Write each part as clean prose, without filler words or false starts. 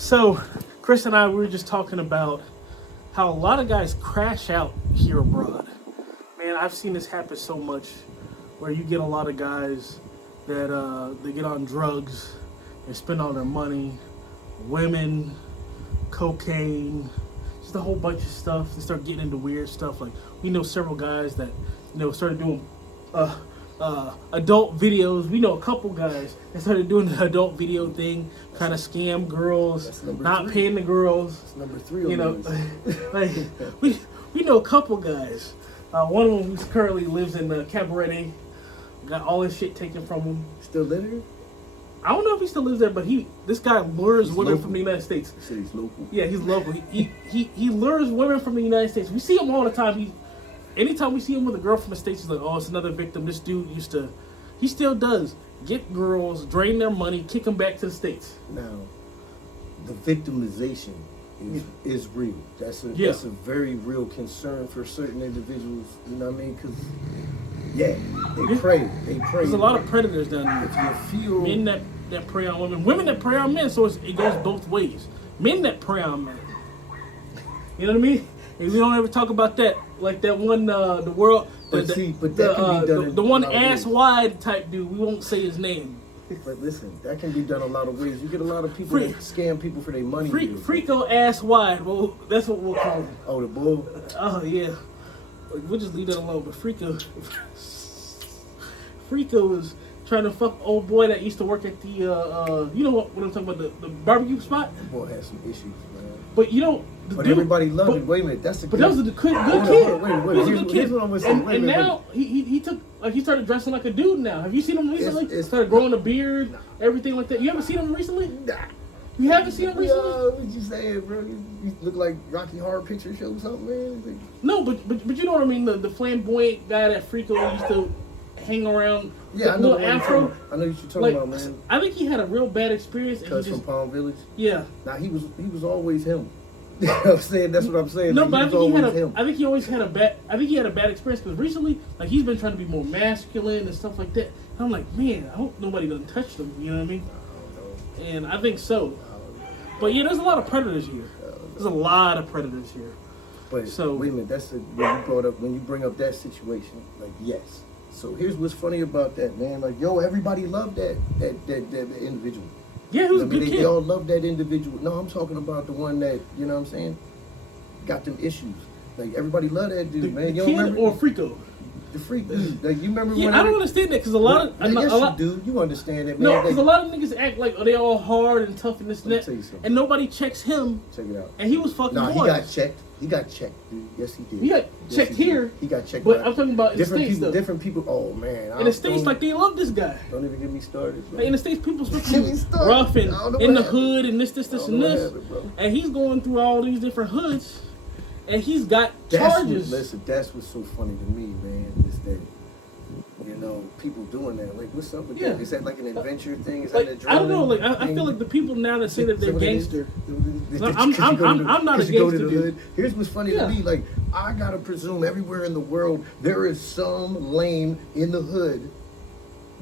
So, Chris and I, we were just talking about how a lot of guys crash out here abroad. Man, I've seen this happen so much, where you get a lot of guys that they get on drugs, they spend all their money, women, cocaine, just a whole bunch of stuff. They start getting into weird stuff. Like, we know several guys that, started doing adult videos. We know a couple guys that started doing the adult video thing, kind of scam girls, not paying the girls. That's number 3 on Like we know a couple guys. One of them who currently lives in Cabaret, got all his shit taken from him. Still living? I don't know if he still lives there, but this guy lures women from the United States. You said he's local? Yeah, he's local. He lures women from the United States. We see him all the time. Anytime we see him with a girl from the States, he's like, oh, it's another victim. This dude he still does get girls, drain their money, kick them back to the States. Now, the victimization is real. That's a very real concern for certain individuals. You know what I mean? Because, they prey. There's a lot of predators down there. If you feel men that prey on women that prey on men, so it goes both ways. Men that prey on men. You know what I mean? And we don't ever talk about that. Like that one, the one ass wide type dude. We won't say his name. But listen, that can be done a lot of ways. You get a lot of people that scam people for their money. Freo ass wide. Well, that's what we'll call him. Oh, the bull? Oh, yeah. We'll just leave that alone. But Freo was trying to fuck old boy that used to work at the, you know what I'm talking about, the barbecue spot? That boy had some issues, man. But everybody loved him. Wait a minute, that's a But that was a good kid. Wait. Here's what I'm gonna say. And now he started dressing like a dude now. Have you seen him recently? He started growing a beard, everything like that. You haven't seen him recently? Nah. You haven't seen him recently? What you saying, bro? You look like Rocky Horror Picture Show or something, man. No, but you know what I mean. The flamboyant guy that Freo used to hang around. Yeah, I know. Afro. I know what you're talking about, man. I think he had a real bad experience. Because from Palm Village. Yeah. Now he was always him. You know what I'm saying? That's what I'm saying. No, but I think he always had a bad. I think he had a bad experience because recently, like, he's been trying to be more masculine and stuff like that. And I'm like, man, I hope nobody doesn't touch them. You know what I mean? And I think so. But yeah, there's a lot of predators here. There's a lot of predators here. But so wait a minute, when you bring up that situation, like, yes. So here's what's funny about that, man. Like, everybody loved that individual. Yeah, he was a good kid. They all love that individual. No, I'm talking about the one that, you know what I'm saying, got them issues. Like, everybody loved that dude, man. You kid remember? Or Freo? The freak dude. Like, you remember when I don't understand that because a lot of... you do. You understand that, man. No, because a lot of niggas act like they all hard and tough and this and that. And nobody checks him. Check it out. And he was fucking he got checked. He got checked, dude. Yes, he did. He got checked here. He got checked. But I'm talking about in the States, though. Different people. Oh, man. In the States, like, they love this guy. Don't even get me started, bro. Like, in the States, people supposed to be rough and in the hood and this and this. And he's going through all these different hoods. And he's got charges. That's what's so funny to me, man, is that, people doing that. Like, what's up with that? Is that like an adventure thing? Is that an adrenaline I don't know. Like, I feel like the people now that say that they're gangster. I'm not a gangster, dude. Here's what's funny to me. Like, I gotta presume everywhere in the world there is some lame in the hood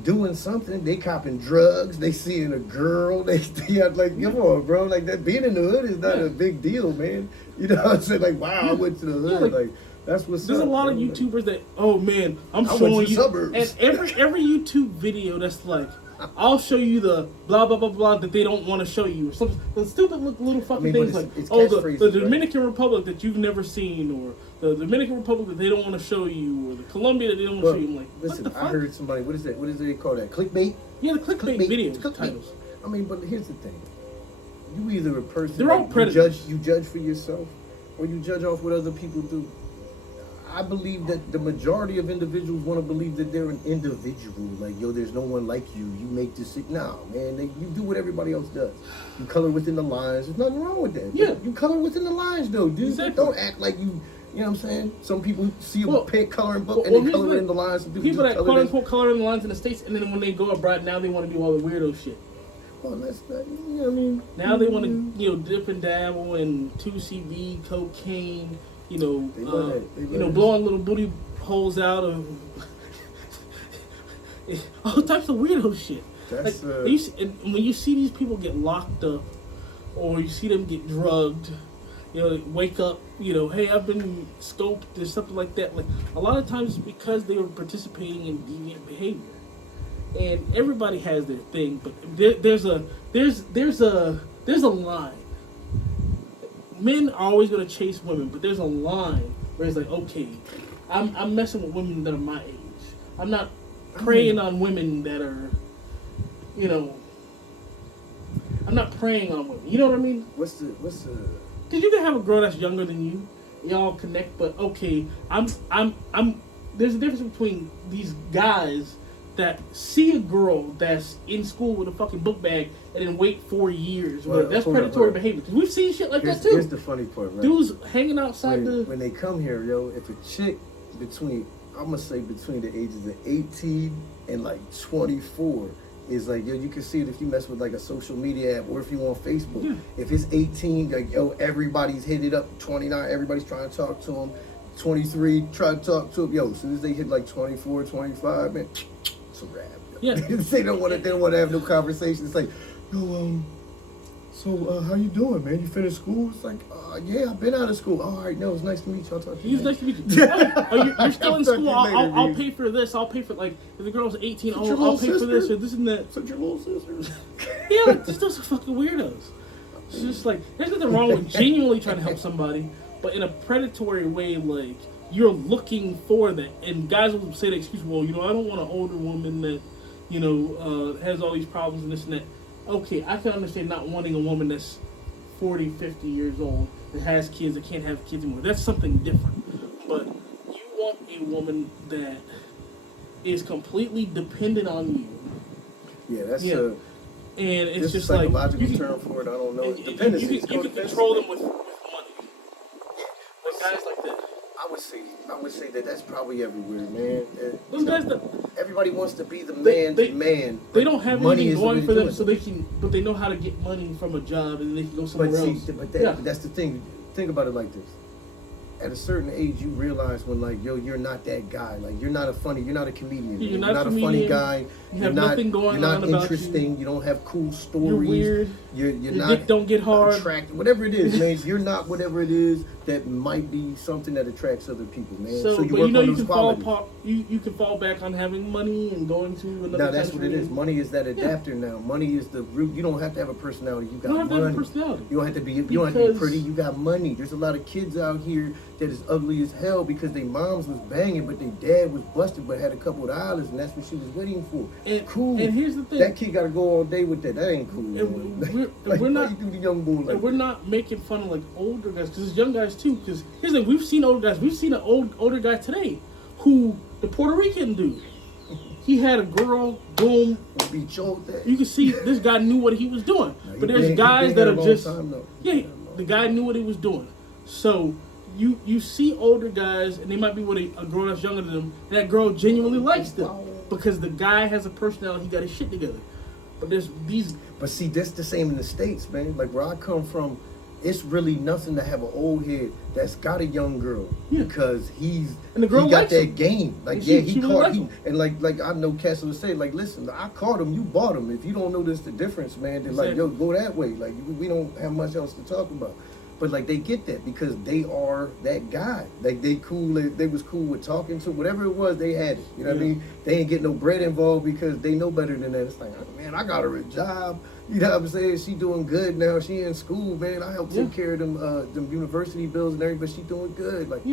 doing something. They copping drugs. They seeing a girl. They like, come on, bro. Like, that being in the hood is not a big deal, man. You know what I'm saying? Like, wow, I went to the hood. Like, that's what's There's up, a lot of YouTubers that, oh man, I'm showing you. Suburbs. And every YouTube video that's like, I'll show you the blah blah blah blah that they don't want to show you, or some the stupid little fucking things like, the Dominican Republic that you've never seen, or the Dominican Republic that they don't want to show you, or the Colombia that they don't want to show you. I'm like, listen, what the fuck? I heard somebody. What is that? What do they call that? Clickbait. Yeah, the clickbait videos titles. I mean, but here's the thing: you either a person they're all predators. You judge for yourself, or you judge off what other people do. I believe that the majority of individuals want to believe that they're an individual. Like, there's no one like you. You make this. No, man. You do what everybody else does. You color within the lines. There's nothing wrong with that. Yeah. You color within the lines, though, dude. Exactly. Don't act like you. You know what I'm saying? Some people see a pink coloring book and they color in the lines. People that quote unquote color in the lines in the States, and then when they go abroad, now they want to do all the weirdo shit. Well, that's not, you know what I mean? Now they want to, dip and dabble in 2CB, cocaine. Blowing little booty holes out of all types of weirdo shit. That's, and when you see these people get locked up or you see them get drugged. You know, wake up. You know, hey, I've been scoped or something like that. Like a lot of times, it's because they were participating in deviant behavior, and everybody has their thing. But there's a line. Men are always gonna chase women, but there's a line where it's like, okay, I'm messing with women that are my age. I'm not preying on women that are, you know. I'm not preying on women. You know what I mean? What's the? Because you can have a girl that's younger than you, y'all connect. But okay, I'm. There's a difference between these guys that see a girl that's in school with a fucking book bag and then wait 4 years. Well, that's predatory behavior. Because we've seen shit like that too. Here's the funny part, right? Dudes hanging outside when they come here, yo. If a chick between the ages of 18 and like 24 is like, yo, you can see it if you mess with like a social media app or if you on Facebook. Yeah. If it's 18, like, yo, everybody's hit it up. 29, everybody's trying to talk to them. 23, try to talk to them. Yo, as soon as they hit like 24, 25, man, it's a wrap. Yo. Yeah. they don't want to have no conversation. It's like, yo, so how you doing, man? You finished school? It's like, yeah, I've been out of school. All right, no, it's nice to meet you. I'll talk to you. It's nice to meet you. You're still in school. I'll pay for this. I'll pay for, like, if the girl's 18, I'll pay for this or this and that. Such your little sister. Yeah, like, these are fucking weirdos. It's just like, there's nothing wrong with genuinely trying to help somebody, but in a predatory way, like, you're looking for that. And guys will say the excuse, well, you know, I don't want an older woman that, you know, has all these problems and this and that. Okay, I can understand not wanting a woman that's 40, 50 years old that has kids that can't have kids anymore. That's something different. But you want a woman that is completely dependent on you. Yeah, that's and it's just like psychological term for it. I don't know. Dependency. You can control them with money. Like guys like that. I would say that that's probably everywhere, man. Those guys that everybody wants to be the man. They don't have anything going for them, so they can. But they know how to get money from a job, and they can go somewhere else. But that's the thing. Think about it like this. At a certain age, you realize when, like, yo, you're not that guy. Like, you're not a comedian. You're not a funny guy. You have nothing going on about you. You're not interesting. You don't have cool stories. You're weird. You're not. Dick don't get hard. Attractive. Whatever it is, man. You're not whatever it is that might be something that attracts other people, man. So you work on those qualities. You can fall back on having money and going to another country. Now that's what it is. Money is that adapter now. Money is the root. You don't have to have a personality. You got money. You don't have to have a personality. You don't have to be. You don't have to be pretty. You got money. There's a lot of kids out here that is ugly as hell because their moms was banging, but their dad was busted, but had a couple of dollars, and that's what she was waiting for. And, cool. And here's the thing: that kid got to go all day with that. That ain't cool. We're not. You do the young boy like we're not making fun of like older guys because it's young guys too. Because here's the thing: we've seen older guys. We've seen an older guy today who the Puerto Rican dude. He had a girl. Boom. Be choked. You can see this guy knew what he was doing. But there's guys that are just the guy knew what he was doing. So. You see older guys, and they might be with a girl that's younger than them, and that girl genuinely likes them because the guy has a personality, he got his shit together. But there's these... But see, that's the same in the States, man. Like, where I come from, it's really nothing to have an old head that's got a young girl because he got that game. Like, he caught him. And like I know Castle would say, like, listen, I caught him, you bought him. If you don't know this, the difference, man, then like, yo, go that way. Like, we don't have much else to talk about. But like they get that because they are that guy. Like they was cool with talking to whatever it was, they had it. You know what I mean? They ain't get no bread involved because they know better than that. It's like, oh, man, I got her a job. You know what I'm saying? She doing good now. She in school, man. I help take care of them university bills and everything, but she doing good. Like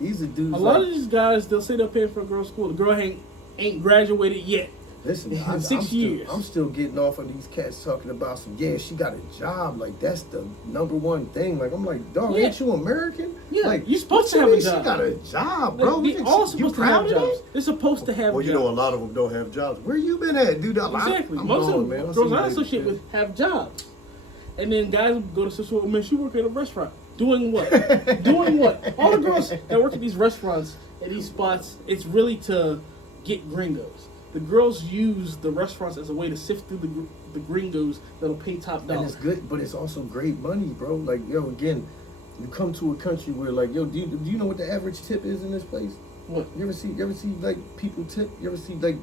these are dudes. A lot of these guys, they'll say they're paying for a girl's school. The girl ain't graduated yet. Listen, in 6 years. I'm still getting off on these cats talking about she got a job. Like, that's the number one thing. Like, I'm like, dog, ain't you American? Yeah, like, you're supposed to have a job. She got a job, bro. They're all supposed to have jobs. They're supposed to have jobs. Well, you know, a lot of them don't have jobs. Where you been at, dude? Exactly. Most of them girls I associate with have jobs. And then guys will go to Sosua, man, she work at a restaurant. Doing what? Doing what? All the girls that work at these restaurants, at these spots, it's really to get gringos. The girls use the restaurants as a way to sift through the gringos that'll pay top dollar. And it's good, but it's also great money, bro. Like, yo, again, you come to a country where, like, yo, do you know what the average tip is in this place? What? You ever see like people tip? You ever see like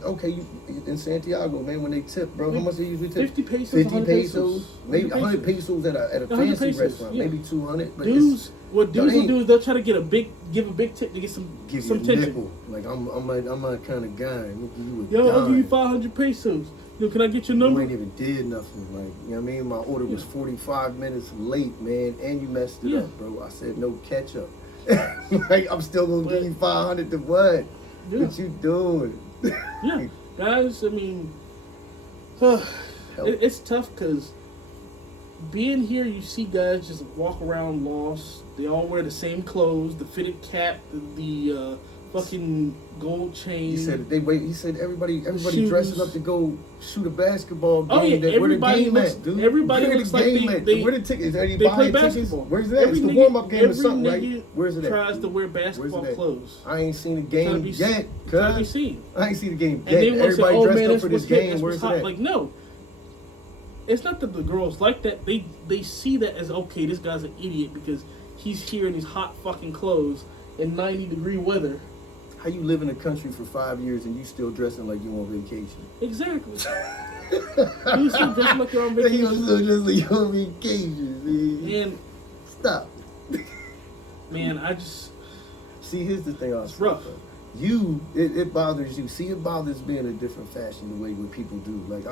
in Santiago, man, when they tip, bro, how much they usually tip? 50 pesos, 50 pesos, maybe 100 pesos at a fancy pesos, restaurant, yeah. maybe 200. But dudes will do is they'll try to give a big tip to get some give some you a tension. nickel. Like I'm that kind of guy. I'll give you 500 pesos. Yo, can I get your number? You ain't even did nothing. Like, you know what I mean? My order was 45 minutes late, man, and you messed it up, bro. I said no ketchup. Like, I'm still gonna give you 500 to what? Yeah. What you doing? Yeah, guys. I mean, it's tough because being here, you see guys just walk around lost. They all wear the same clothes, the fitted cap, the fucking gold chain. He said He said everybody shoes. dressing up to go shoot a basketball game. Oh yeah, everybody where the game looks. at, dude? Everybody where looks the like game at? they Where the tickets? Are you they buying play tickets? basketball. Where's that? It's the warm up game or something, right? Where's it at? Tries to wear basketball clothes. I ain't seen the game yet. Trying to be seen. I ain't seen the game And yet. they want to say, Everybody "Oh dressed man, up that's for what's this hit. game. That's Where's what's hot." it at? Like no, it's not that the girls like that. They see that as okay. This guy's an idiot because he's here in these hot fucking clothes in 90-degree weather. How you live in a country for 5 years and you still dressing like you on vacation? Exactly. You still dressing like you're on vacation. You still dressing like you on vacation, man. And Stop. man, I just See, here's the thing. it's rough. It bothers you. See, it bothers me in a different fashion the way what people do. Like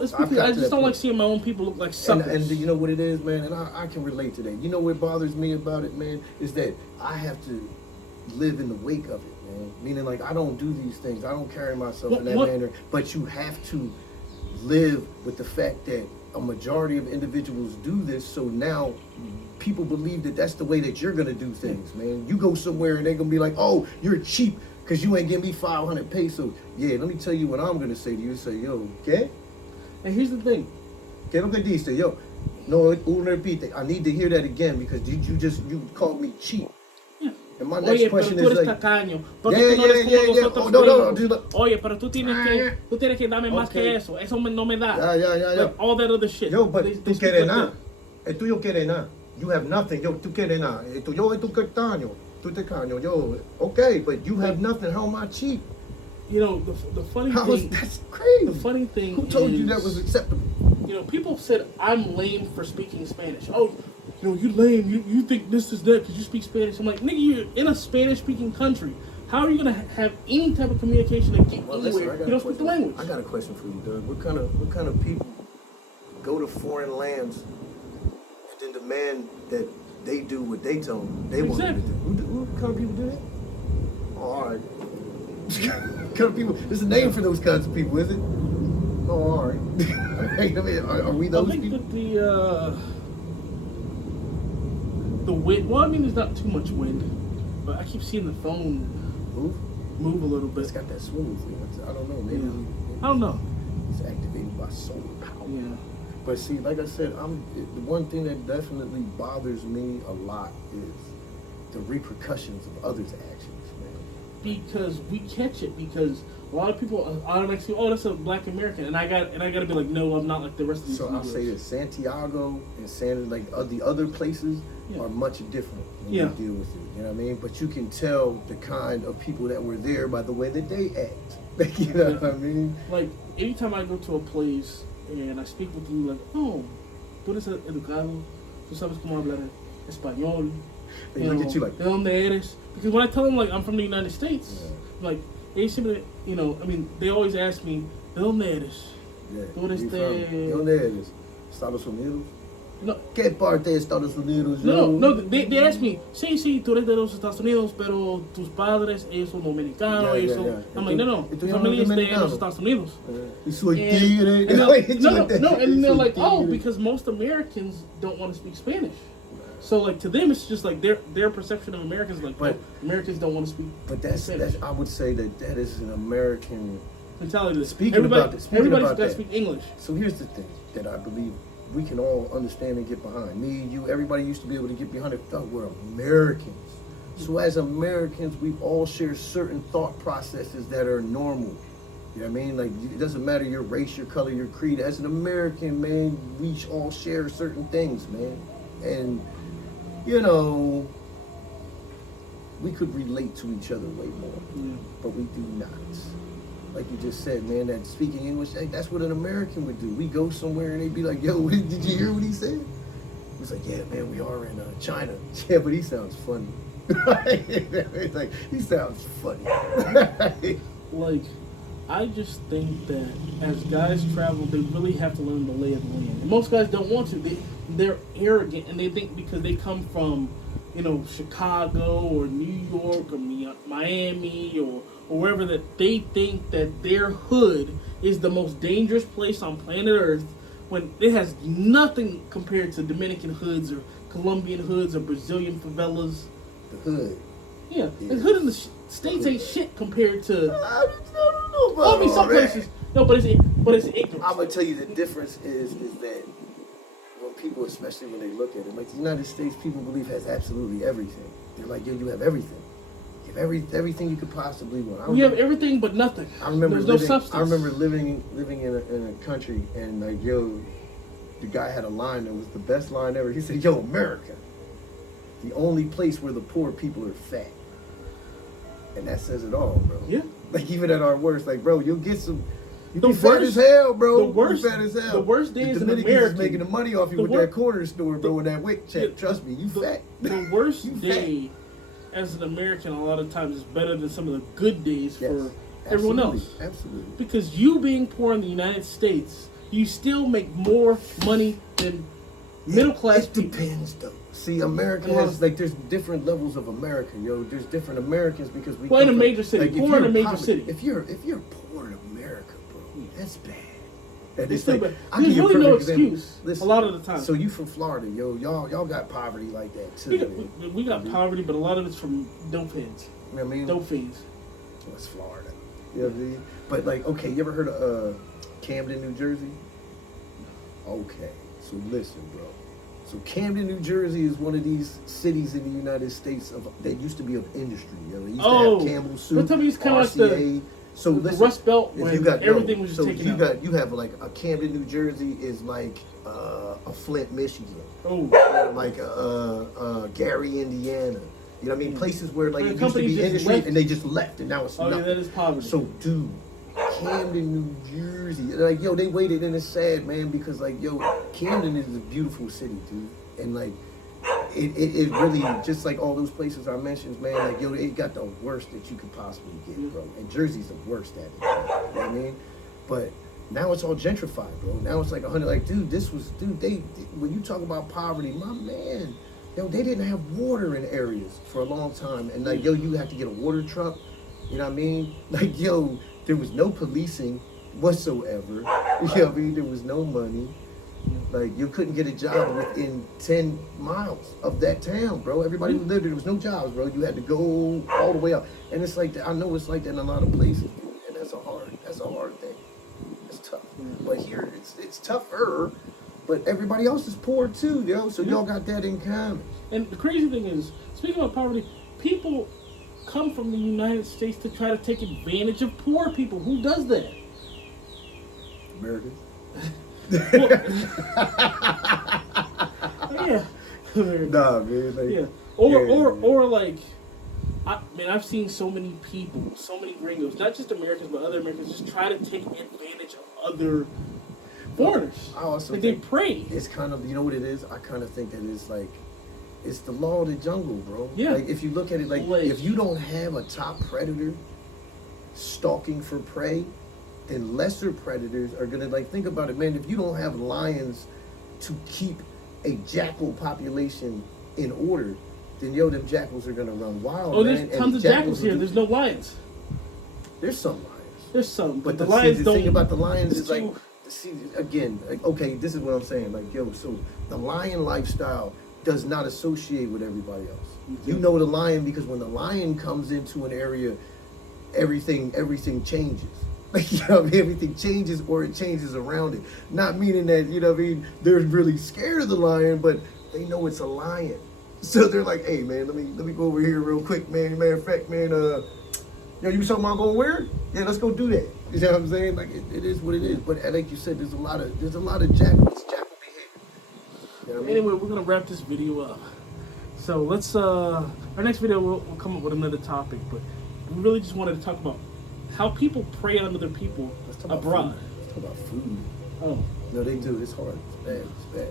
It's I've because got I to just that don't like point. seeing my own people look like suckers. And you know what it is, man? And I can relate to that. You know what bothers me about it, man? Is that I have to live in the wake of it, man. Meaning, like, I don't do these things. I don't carry myself in that manner. But you have to live with the fact that a majority of individuals do this. So now people believe that that's the way that you're going to do things, man. You go somewhere and they're going to be like, oh, you're cheap because you ain't giving me 500 pesos. Yeah, let me tell you what I'm going to say to you. Say, yo, ¿qué? And here's the thing. ¿Qué lo que dice? Yo, no, uno repite. I need to hear that again because you called me cheap. Yeah. And my next question pero tú is eres like, tacaño. Porque tú no eres como los otros gringos. Oye, pero tú tienes que darme más que eso. Eso no me da. Yeah. Like, all that other shit. Yo, but They tú speak quieres like nada. that. El tuyo quiere nada. You have nothing. Yo, tú quieres nada. Yo es tu castaño. Tú te caño. Yo, okay, but you have nothing. How am I cheap? You know, the funny thing. That's crazy. The funny thing Who told is, you that was acceptable? You know, people said I'm lame for speaking Spanish. Oh, you know, you lame. You think this is that because you speak Spanish. I'm like, nigga, you're in a Spanish-speaking country. How are you gonna have any type of communication and get anywhere? You don't speak the language. I got a question for you, Doug. What kind of people go to foreign lands and then demand that they do what they tell them they want them to do? What kind of people do that? Oh, all right. What kind of people? There's a name for those kinds of people, is it? Oh, all right. I mean, are we those I think people? that the wind. Well, I mean, there's not too much wind, but I keep seeing the phone move a little bit. It's got that smooth thing. I don't know. Maybe I don't know. it's activated by solar power. Yeah. But see, like I said, the one thing that definitely bothers me a lot is the repercussions of others' actions, man. Because we catch it because a lot of people automatically, oh, that's a black American, and I gotta be like, no, I'm not like the rest of these. So I'll say this: Santiago and the other places are much different when you deal with it. You know what I mean? But you can tell the kind of people that were there by the way that they act. You know what I mean? Like anytime I go to a place and I speak with them, like, oh, tú eres educado, tú sabes cómo hablar español. They look at you like, ¿de dónde eres? Because when I tell them like I'm from the United States, like they simply, you know, I mean, they always ask me, ¿de dónde eres? Tú eres ¿de dónde eres? Estados Unidos. No. ¿Qué parte de Estados Unidos? No, they ask me, sí, tú eres de los Estados Unidos, pero tus padres, ellos son dominicanos, ellos son... I'm like, no, tu familia es de los Estados Unidos. Y soy tigre. And they're like, oh, because most Americans don't want to speak Spanish. So, like, to them, it's just like their perception of Americans, like, but Americans don't want to speak Spanish. I would say that is an American mentality. Everybody's got to speak English. So here's the thing that I believe we can all understand and get behind. Me, you, everybody used to be able to get behind it. We're Americans. So as Americans, we all share certain thought processes that are normal. You know what I mean? Like, it doesn't matter your race, your color, your creed. As an American, man, we all share certain things, man. And, you know, we could relate to each other way more, but we do not. Like you just said, man, that speaking English, that's what an American would do. We go somewhere and they'd be like, yo, did you hear what he said? He's like, yeah, man, we are in China. Yeah, but he sounds funny. It's like, he sounds funny. Like, I just think that as guys travel, they really have to learn the lay of the land. And most guys don't want to. They're arrogant, and they think because they come from, you know, Chicago or New York or Miami or wherever, that they think that their hood is the most dangerous place on planet Earth, when it has nothing compared to Dominican hoods or Colombian hoods or Brazilian favelas. The hood. Yeah, the hood in the States ain't shit compared to. I don't know about Well, I mean, some all that. places. No, but it's ignorance. I'm gonna tell you the difference is that when people, especially when they look at it, like the United States, people believe has absolutely everything. They're like, yo, you have everything. You have everything you could possibly want. We have everything but nothing. There's no substance. I remember living in a country, and like, yo, the guy had a line that was the best line ever. He said, yo, America, the only place where the poor people are fat. And that says it all, bro. Yeah. Like, even at our worst, like, bro, you'll get some. You The be fat worst- as hell, bro. the worst- You fat as hell. the worst days in Dominicans America- is making the money off you the with wor- that corner store, bro, and that wick check. Yeah, Trust me, you fat. The worst You fat. day as an American a lot of times is better than some of the good days Yes, for everyone else. absolutely, Absolutely. Because you being poor in the United States, you still make more money than middle class It people. depends, though. See, America has, like, there's different levels of America, yo. There's different Americans because we. Well, in come a from- major city, like, if poor you're in a major poverty- city. If you're poor in America, bro, that's bad. And It's still like, bad. I'll give There's you a really no perfect example. excuse Listen, a lot of the time. So you from Florida, yo, y'all got poverty like that too. We got poverty, but a lot of it's from dope heads. You know what I mean? Dope fiends. What's Florida? You know what I mean? But like, okay, you ever heard of Camden, New Jersey? Okay, so listen, bro. So Camden, New Jersey is one of these cities in the United States that used to be of industry. You know, they used to have Campbell Soup, but tell me it's kind of like the Rust Belt if when you got, everything was so taken you out. got you have like a Camden, New Jersey is like a Flint, Michigan. Oh, Like Gary, Indiana. You know what I mean? Places where like Where it the used to company be just industry left. and they just left and now it's oh yeah, nothing. that is poverty. So dude, Camden, New Jersey. Like, yo, they waited and it's sad, man, because like, yo, Camden is a beautiful city, dude. And like it really, just like all those places I mentioned, man, like, yo, it got the worst that you could possibly get, bro. And Jersey's the worst at it, bro. You know what I mean? But now it's all gentrified, bro. Now it's like 100, like, dude, when you talk about poverty, my man, yo, they didn't have water in areas for a long time. And like, yo, you have to get a water truck, you know what I mean? Like, yo, there was no policing whatsoever. You know what I mean? There was no money. Like, you couldn't get a job within 10 miles of that town, bro. Everybody who lived there was no jobs, bro. You had to go all the way up. And it's like that. I know it's like that in a lot of places, and that's a hard thing. It's tough. But here, it's tougher. But everybody else is poor too, yo. So y'all got that in common. And the crazy thing is, speaking of poverty, people come from the United States to try to take advantage of poor people. Who does that? Americans. Well, yeah. Nah, man. Like, Yeah. yeah. Or like, I've seen so many people, so many gringos, not just Americans, but other Americans, just try to take advantage of other foreigners. I also like they think prey. it's kind of, you know what it is? I kind of think that it's like, it's the law of the jungle, bro. Yeah. Like, if you look at it, like, if you don't have a top predator stalking for prey, then lesser predators are gonna, like, think about it, man. If you don't have lions to keep a jackal population in order, then yo, them jackals are gonna run wild. Oh, man. there's And tons of the jackals here. will do- There's no lions. There's some lions. There's some, but the see, lions the don't. thing about the lions is like, too- see, again, like, okay, this is what I'm saying. Like, yo, so the lion lifestyle does not associate with everybody else. You know the lion because when the lion comes into an area, everything changes. Like, you know what I mean? Everything changes or it changes around it. Not meaning that, you know what I mean, they're really scared of the lion, but they know it's a lion. So they're like, hey, man, let me go over here real quick, man. Matter of fact, man, yo, you saw my going where? Yeah, let's go do that. You know what I'm saying? Like, it is what it is. But like you said, there's a lot of jackal behavior. You know what I mean? Anyway, we're gonna wrap this video up. So let's our next video we'll come up with another topic, but we really just wanted to talk about how people prey on other people Let's talk about abroad. food. Let's talk about food. Oh, No, they do. It's hard. It's bad. It's bad.